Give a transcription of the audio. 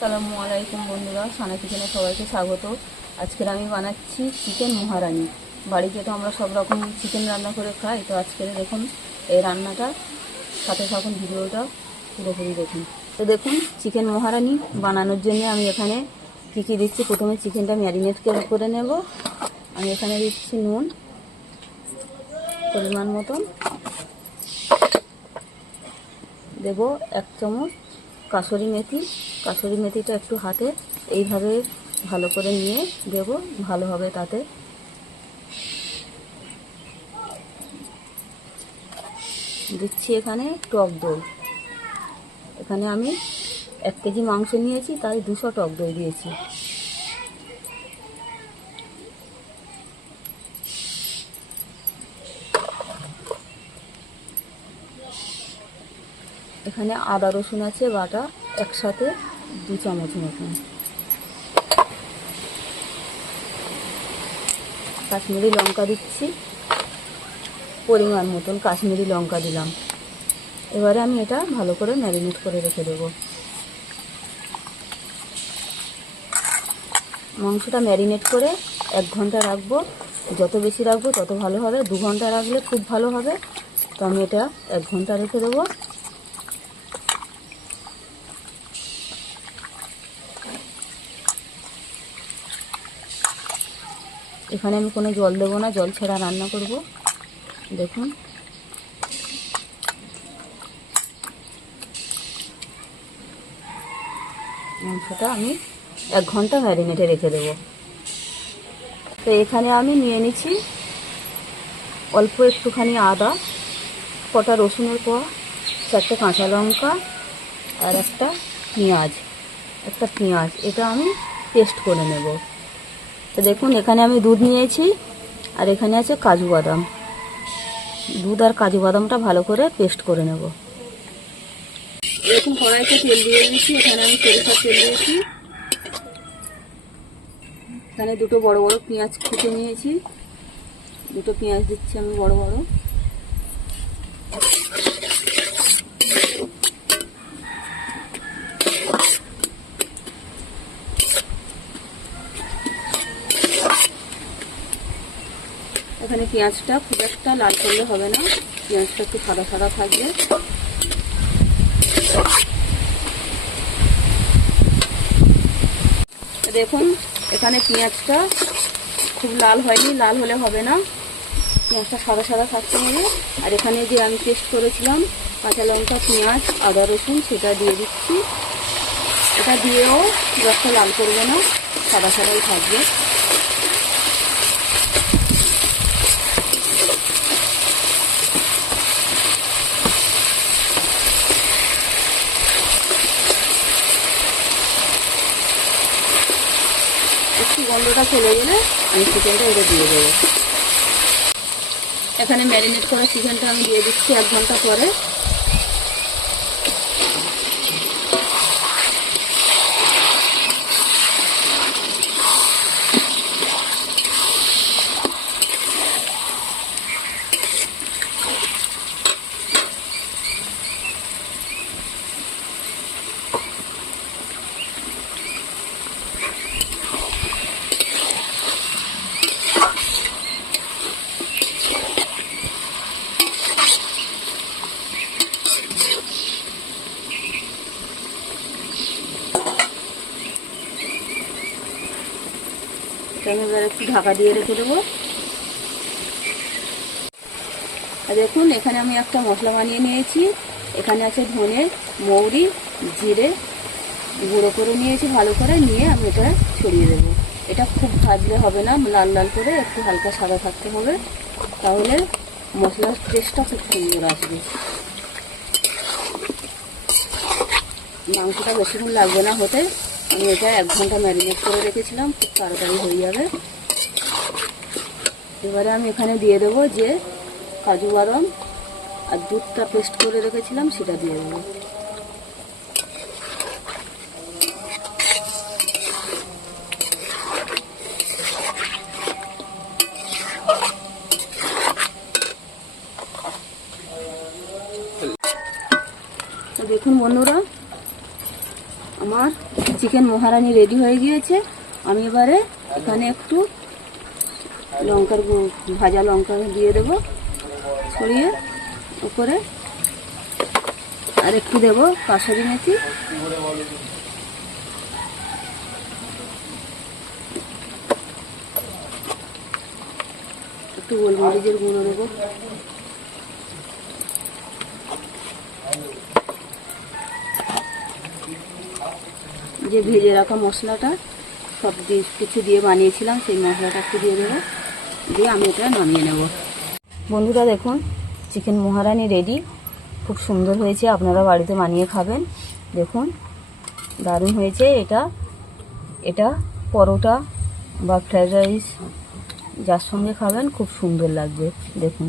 আসসালামু আলাইকুম বন্ধুরা, সানা কিচেনে সবাইকে স্বাগত। আজকের আমি বানাচ্ছি চিকেন মহারানি। বাড়িতে তো আমরা সব রকম চিকেন রান্না করে খাই, তো আজকের দেখুন এই রান্নাটা, সাথে থাকুন, ভিডিওটা পুরোপুরি দেখুন। তো দেখুন চিকেন মহারানি বানানোর জন্য আমি এখানে কী কী দিচ্ছি। প্রথমে চিকেনটা ম্যারিনেট করে নেব। আমি এখানে দিচ্ছি নুন পরিমাণ মতন, দেব 1 চামচ কাসুরি মেথিটা একটু হাতে এইভাবে ভালো করে নিয়ে দেব, ভালো হবে তাতে। দিচ্ছি এখানে টক দই। এখানে আমি 1 কেজি মাংস নিয়েছি, তাই 200 টক দই দিয়েছি। এখানে আদা রসুন আছে বাটা, একসাথে 2 চামচ মতন। কাশ্মীরি লঙ্কা দিচ্ছি পরিমাণ মতন, কাশ্মীরি লঙ্কা দিলাম। এবারে আমি এটা ভালো করে ম্যারিনেট করে রেখে দেব। মাংসটা ম্যারিনেট করে 1 ঘন্টা রাখবো। যত বেশি রাখবো তত ভালো হবে। 2 ঘন্টা রাখলে খুব ভালো হবে, তো আমি এটা 1 ঘন্টা রেখে দেবো। এখানে আমি কোনো জল দেবো না, জল ছাড়া রান্না করব। দেখুন মাংসটা আমি 1 ঘন্টা ম্যারিনেটে রেখে দেবো। তো এখানে আমি নিয়ে নিচ্ছি অল্প একটুখানি আদা, কটা রসুনের কোয়া, 4টে কাঁচা লঙ্কা আর একটা পেঁয়াজ। এটা আমি পেস্ট করে নেব। তো দেখুন এখানে আমি দুধ নিয়েছি, আর এখানে আছে কাজু বাদাম। দুধ আর কাজু বাদামটা ভালো করে পেস্ট করে নেব। এরকম কড়াইতে তেল দিয়ে দিয়েছি। এখানে আমি সরিষার তেল দিয়েছি। এখানে 2টো বড় বড় পেঁয়াজ কুচে নিয়েছি। 2টো পেঁয়াজ দিচ্ছি আমি বড় বড়। এখানে পেঁয়াজটা খুব একটা লাল করলে হবে না, পেঁয়াজটা একটু সাদা সাদা থাকবে। দেখুন এখানে পেঁয়াজটা খুব লাল হয়নি, লাল হলে হবে না, পেঁয়াজটা সাদা সাদা থাকতে হবে। আর এখানে যে আমি পেস্ট করেছিলাম কাঁচা লঙ্কা, পেঁয়াজ, আদা রসুন, সেটা দিয়ে দিচ্ছি। এটা দিয়েও রসটা লাল করবে না, সাদা সাদাই থাকবে। একটু গন্ধটা চলে গেলে আমি চিকেনটা এটা দিয়ে দেবো। এখানে ম্যারিনেট করা চিকেনটা আমি দিয়ে দিচ্ছি 1 ঘন্টা পরে। আমি এবার একটু ঢাকা দিয়ে রেখে দেবো। আর দেখুন এখানে আমি একটা মশলা বানিয়ে নিয়েছি। এখানে আছে ধনে, মৌরি, জিরে গুঁড়ো করে নিয়েছি। ভালো করে নিয়ে আমি এটা ছড়িয়ে দেবো। এটা খুব ভাজলে হবে না, লাল লাল করে একটু হালকা সাদা থাকতে হবে, তাহলে মশলার টেস্টটা খুব সুন্দর আসবে। মাংসটা বেশিক্ষণ লাগবে না হতে। আমি এটা 1 ঘন্টা ম্যারিনেট করে রেখেছিলাম, খুব তাড়াতাড়ি হয়ে যাবে। এবারে আমি এখানে দিয়ে দেবো যে কাজু বাদাম আর দুধটা পেস্ট করে রেখেছিলাম, সেটা দিয়ে দেবো। দেখুন বন্ধুরা, আমার চিকেন মহারানি রেডি হয়ে গিয়েছে। আমি এবারে এখানে একটু ভাজা লঙ্কা দিয়ে দেবো ছড়িয়ে উপরে, আর একটু দেবো কাসুরি মেথি, একটু গোলমরিচের গুঁড়ো দেবো, যে ভেজে রাখা মশলাটা সব কিছু দিয়ে বানিয়েছিলাম সেই মশলাটা একটু দিয়ে দেবো, দিয়ে আমি এটা নামিয়ে নেব। বন্ধুরা দেখুন চিকেন মহারানি রেডি, খুব সুন্দর হয়েছে, আপনারা বাড়িতে বানিয়ে খাবেন। দেখুন দারুণ হয়েছে। এটা পরোটা বা ফ্রাইড রাইস যার সঙ্গে খাবেন খুব সুন্দর লাগবে। দেখুন।